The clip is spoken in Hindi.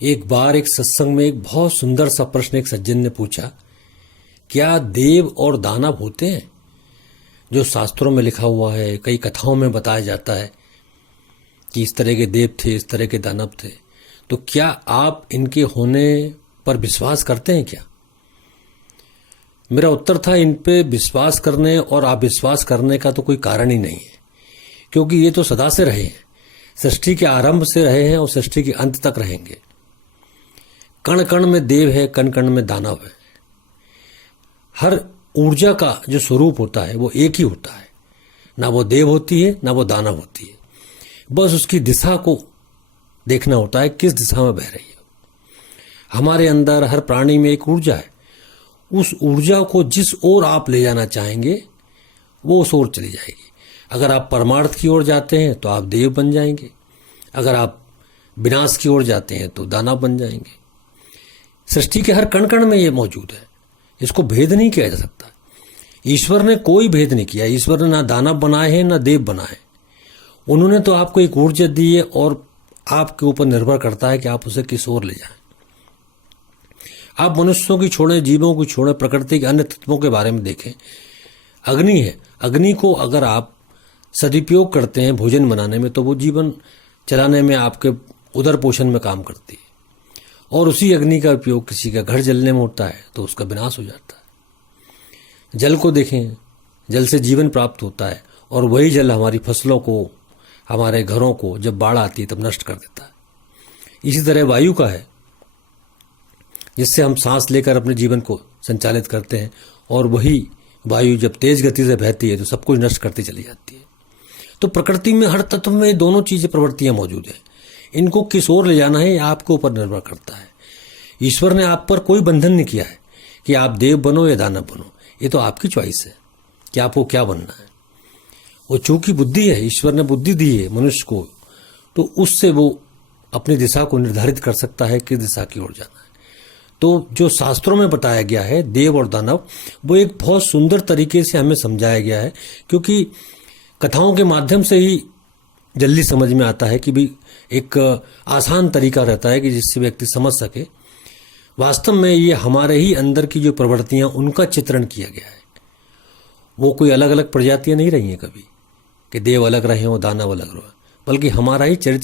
एक बार एक सत्संग में एक बहुत सुंदर सा प्रश्न एक सज्जन ने पूछा, क्या देव और दानव होते हैं? जो शास्त्रों में लिखा हुआ है, कई कथाओं में बताया जाता है कि इस तरह के देव थे, इस तरह के दानव थे, तो क्या आप इनके होने पर विश्वास करते हैं क्या? मेरा उत्तर था, इन पे विश्वास करने और अविश्वास करने का तो कोई कारण ही नहीं है, क्योंकि ये तो सदा से रहे हैं, सृष्टि के आरंभ से रहे हैं और सृष्टि के अंत तक रहेंगे। कण कण में देव है, कण कण में दानव है। हर ऊर्जा का जो स्वरूप होता है वो एक ही होता है, ना वो देव होती है ना वो दानव होती है। बस उसकी दिशा को देखना होता है, किस दिशा में बह रही है। हमारे अंदर हर प्राणी में एक ऊर्जा है, उस ऊर्जा को जिस ओर आप ले जाना चाहेंगे वो उस ओर चली जाएगी। अगर आप परमार्थ की ओर जाते हैं तो आप देव बन जाएंगे, अगर आप विनाश की ओर जाते हैं तो दानव बन जाएंगे। सृष्टि के हर कण कण में ये मौजूद है, इसको भेद नहीं किया जा सकता। ईश्वर ने कोई भेद नहीं किया। ईश्वर ने ना दानव बनाए हैं ना देव बनाए। उन्होंने तो आपको एक ऊर्जा दी है और आपके ऊपर निर्भर करता है कि आप उसे किस ओर ले जाएं। आप मनुष्यों की छोड़ें, जीवों की छोड़ें, प्रकृति के अन्य तत्वों के बारे में देखें। अग्नि है, अग्नि को अगर आप सदुपयोग करते हैं भोजन बनाने में तो वो जीवन चलाने में, आपके उदर पोषण में काम करती है। और उसी अग्नि का उपयोग किसी का घर जलने में होता है तो उसका विनाश हो जाता है। जल को देखें, जल से जीवन प्राप्त होता है और वही जल हमारी फसलों को, हमारे घरों को जब बाढ़ आती है तब नष्ट कर देता है। इसी तरह वायु का है, जिससे हम सांस लेकर अपने जीवन को संचालित करते हैं, और वही वायु जब तेज गति से बहती है तो सब कुछ नष्ट करती चली जाती है। तो प्रकृति में हर तत्व में दोनों चीजें, प्रवृत्तियां मौजूद हैं। इनको किस ओर ले जाना है आपके ऊपर निर्भर करता है। ईश्वर ने आप पर कोई बंधन नहीं किया है कि आप देव बनो या दानव बनो। ये तो आपकी चॉइस है कि आपको क्या बनना है। वो चूंकि बुद्धि है, ईश्वर ने बुद्धि दी है मनुष्य को, तो उससे वो अपनी दिशा को निर्धारित कर सकता है किस दिशा की ओर जाना है। तो जो शास्त्रों में बताया गया है देव और दानव, वो एक बहुत सुंदर तरीके से हमें समझाया गया है, क्योंकि कथाओं के माध्यम से ही जल्दी समझ में आता है कि भी एक आसान तरीका रहता है कि जिससे व्यक्ति समझ सके। वास्तव में ये हमारे ही अंदर की जो प्रवृत्तियां, उनका चित्रण किया गया है। वो कोई अलग अलग प्रजातियां नहीं रही हैं कभी कि देव अलग रहे हो दानव अलग रहे, बल्कि हमारा ही चरित्र